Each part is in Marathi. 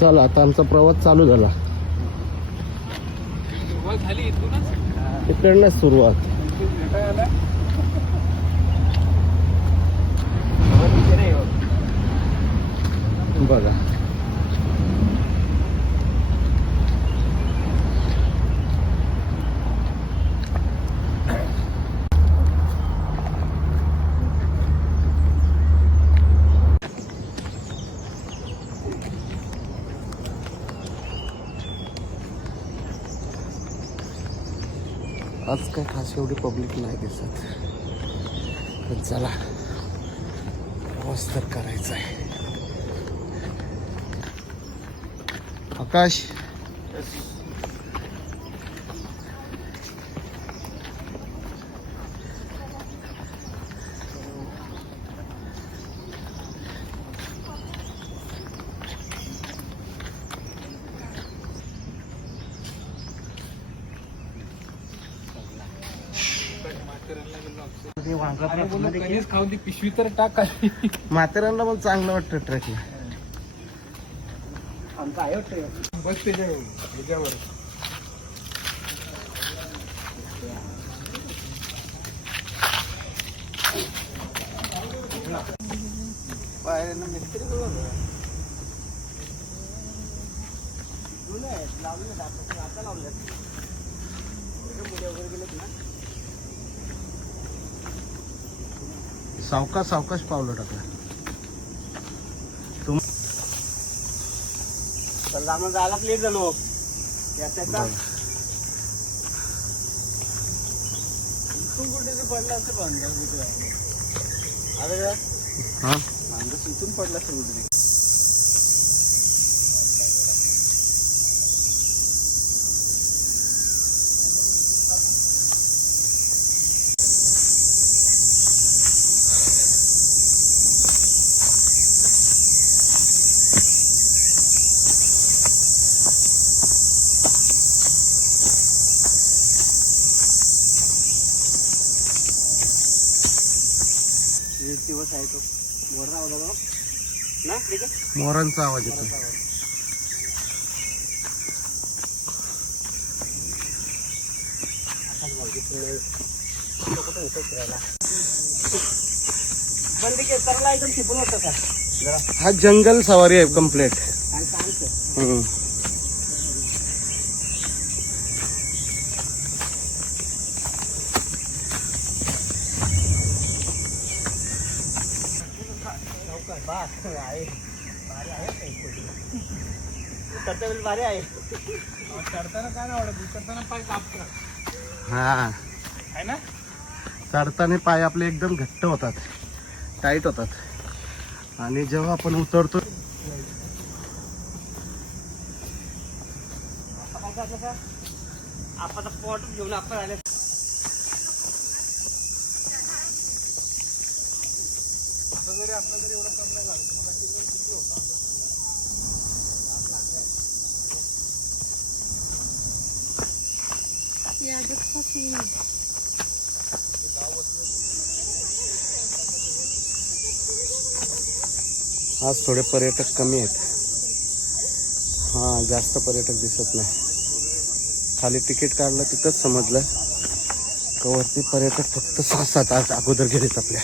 चला आता आमचा प्रवास चालू झाला. इकडनंच सुरुवात. बघा आज काय खास एवढी पब्लिक नाही दिसत. पण चला प्रवास तर करायचा आहे. आकाश खाऊन ती पिशवी तर टाक. म्हाताऱ्यांना पण चांगलं वाटतं ट्रेकला. आमचं आहे वाटतं बस त्याच्यावर. मिस्त्री सावकाश सावकाश पावलं टाकलं. लांब जायला प्लीज झालो कुठे पडला असं हा माणूस इथून पडला असं कुठे. दिवस आहे तो मोर ना ठीक आहे. मोरांचा आवाज येतो. बंद के तरला एकदम शिपून होतं का जरा. हा जंगल सवारी आहे कम्प्लीट. आणि सांगतो भारी आहे. चढताना काय नाही आवडत, उतरताना पाय कापतात. हा आहे ना. चढताना पाय आपले एकदम घट्ट होतात, टाईट होतात. आणि जेव्हा आपण उतरतो आपण स्पॉट घेऊन आपण आले. जरी आपला जरी एवढा कम नाही लागतो मला किती होता आज थोडे पर्यटक कमी आहेत. हा जास्त पर्यटक दिसत नाही. खाली तिकीट काढलं तिथंच समजलं का वरती पर्यटक फक्त 6-7 आज अगोदर गेलेत आपल्या.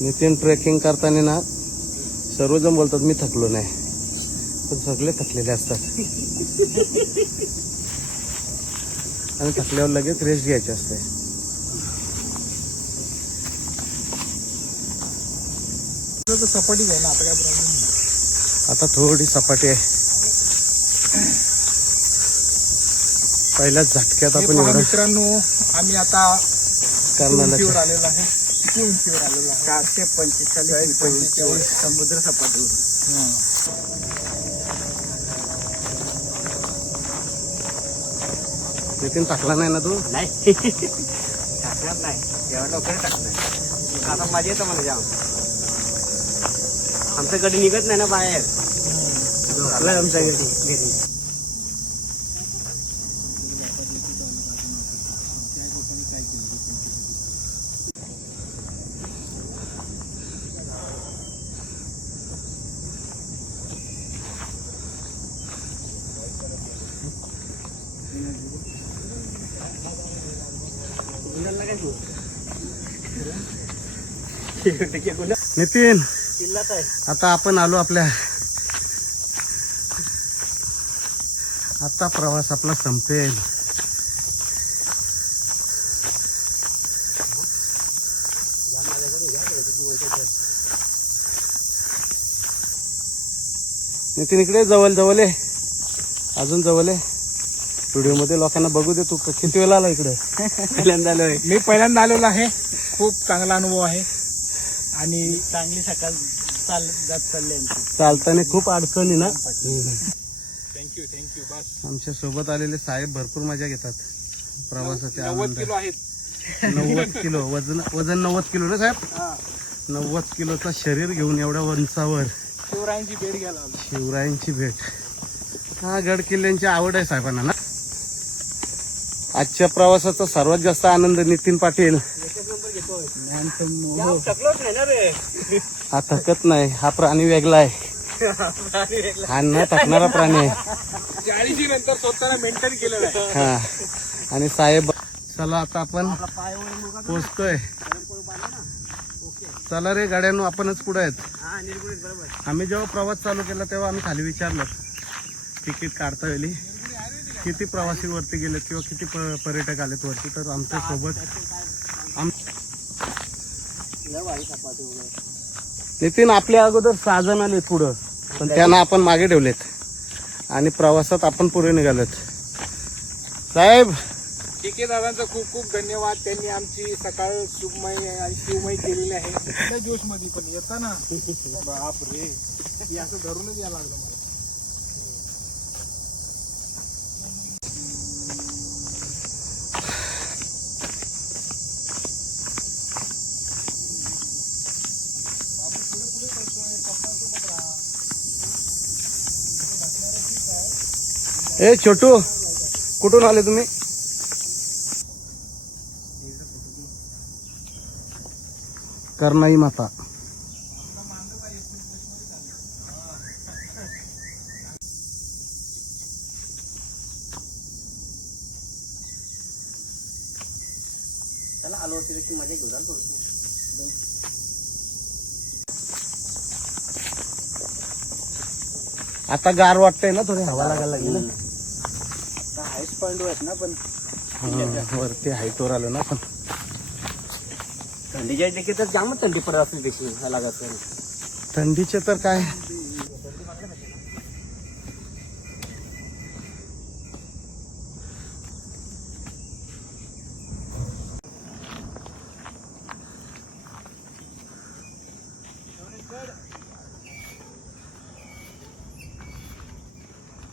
नितीन ट्रेकिंग करताना ना सर्वजण बोलतात मी थकलो नाही, पण सगळे थकलेले असतात. आणि थकल्यावर लगेच रेस्ट घ्यायची असते. सपाटी आहे ना आता, काय प्रॉब्लेम नाही. आता थोडी सपाटी आहे. पहिल्याच झटक्यात आपण एवढं मित्रांनो आम्ही आता कर्नाटक आलेलो आहे. किती उंचीवर आलेलो आहे? 445 समुद्र सपाटीवर. नितीन टाकला नाही ना तू? नाही टाकणार नाही, एवढं लवकर टाकणार. आता मजा येतं मला जाम. आमच्याकडे निघत नाही ना बाहेर. झालं आमच्याकडे घरी. नितीन किल्लाच आहे. आता आपण आलो आपल्या आता प्रवास आपला संपेल. नितीन इकडे जवळ जवळ आहे, अजून जवळ आहे. व्हिडिओ मध्ये लोकांना बघू दे. तू किती वेळा आला इकडे? पहिल्यांदा आलोय. मी पहिल्यांदा आलेलो आहे. खूप चांगला अनुभव आहे आणि चांगली सकाळ जात चालली आमची. चालताना खूप अडचणी ना. थँक्यू बस. आमच्या सोबत आलेले साहेब भरपूर मजा घेतात प्रवासाच्या 90 आनंदात. किलो आहेत. 90 किलो वजन 90 किलो ना साहेब. 90 किलोचा शरीर घेऊन एवढ्या उंचावर शिवरायांची भेट घ्यायला आलो. शिवरायांची भेट. हा गड किल्ल्यांची आवड आहे साहेबांना ना. आजच्या प्रवासाचा सर्वात जास्त आनंद नितीन पाटील. थकलोच नाही ना रे. हा थकत नाही. हा प्राणी वेगळा आहे. हा न थकणारा प्राणी आहे. 40 नंतर स्वतःला मेंटेन केलेलं आहे. हा आणि साहेब चला आता आपण पोचतोय. चला रे गाड्यांनो, आपणच पुढे आहेत. हा निर्गुणित बरोबर. आम्ही जेव्हा प्रवास चालू केला तेव्हा आम्ही खाली विचारलं तिकीट काढता वेळी किती प्रवासी वरती गेलेत किंवा किती पर्यटक आलेत वरती. तर आमच्या सोबत नितीन आपल्या अगोदर 6 जण आले पुढं, पण त्यांना आपण मागे ठेवलेत आणि प्रवासात आपण पुढे निघालोत. साहेब ठीक आहे, दादांचा खूप खूप धन्यवाद. त्यांनी आमची सकाळ सुखमय आणि शिवमय केलेली आहे. कुठल्या जोश मध्ये पण येता ना बाप रे, हे असं धरूनच यायला लागलं मला. ए छोटू, कुठून आले तुम्ही? करनाई माता. चला आलो होती त्याची मजा घेऊ जा थोडीशी. आता गार वाटतंय ना, थोडी हवा लागायला लागली ना. हायस्ट पॉइंट आहेत ना, पण वरती हाईटवर आलो ना आपण. थंडीच्या देखील तर जामच थंडी पडत असते देखील लागत. थंडीचे तर काय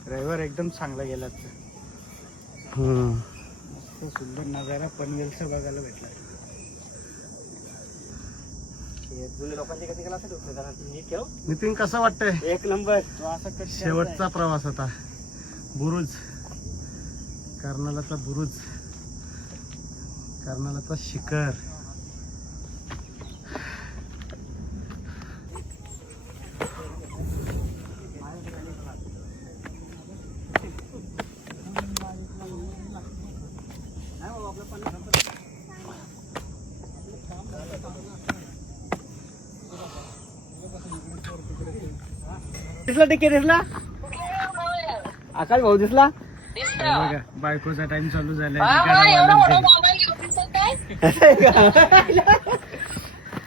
ड्रायव्हर एकदम चांगला गेला. सुंदर नजारा पनवेलचा बघायला भेटला. जुने लोकांची कधी केला असेल नीट ठेव. नितीन कसं वाटतंय? एक नंबर. तो असा कट शेवटचा प्रवास होता. बुरुज, कर्नालाचा बुरुज, कर्नालाचा शिखर. दिसला तिकीट दिसला? आकाश भाऊ दिसला? बघा, बायकोचा टाइम चालू झालाय.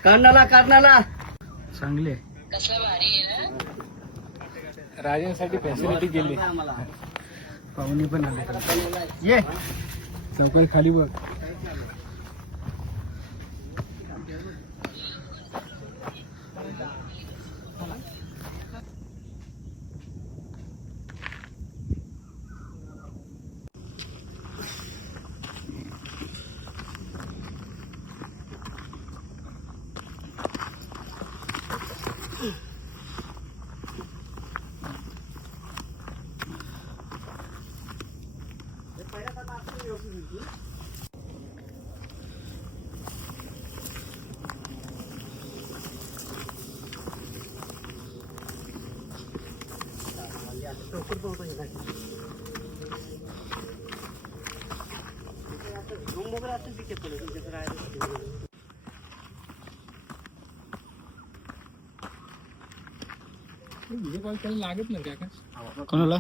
कर्नाला चांगले राजांसाठी फॅसिलिटी केली. पाहुणे पण आले. ये चौकात खाली बघ. व्हिडिओ कॉल करायला लागत नाही का? कोणाला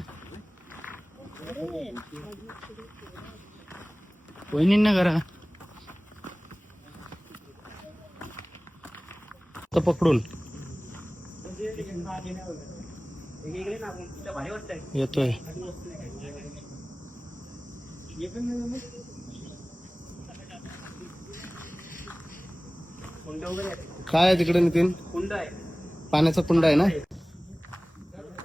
वहिनींना करा तर पकडून येतोय. काय आहे तिकडे नितीन? कुंड आहे. पाण्याचा कुंड आहे ना?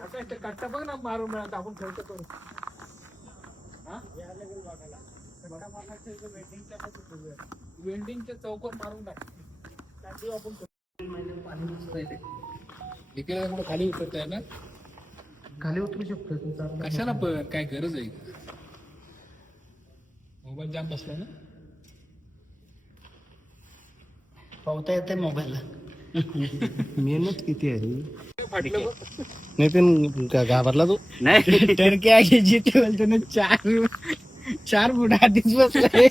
आता कट्टा बघ ना मारून मिळत आपण खर्च करू. वेंडिंगच्या चौकोन मारून टाक. इकडे कुठं खाली उतरत आहे ना? खाली उतरू शकतो. कशाला पण काय गरज आहे? मोबाईल जाम बसला ना? पावता येते मोबाईलला. मेहनत किती आहे फाटलं बघ. नितीन, घाबरला तू? नाही टर्की आहे जिथे बोलतो ना 4 फूट आधीच बसलाय.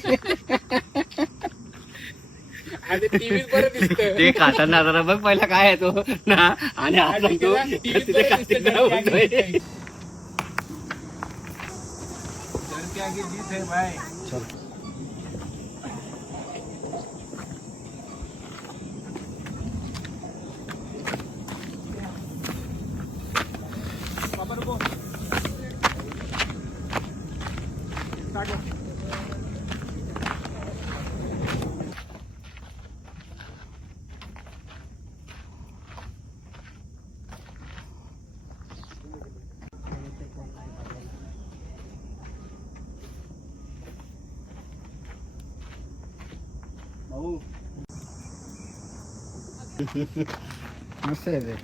आता टीव्ही बरं दिसतं. ते खाताना जरा बघ पहिला काय आहे तो ना आणि आज सांगतो तिथे काहीतरी होतोय. घर के आगे जीत है भाई. बाबा रुको. स्टार्ट हो. मस्त आहे ते.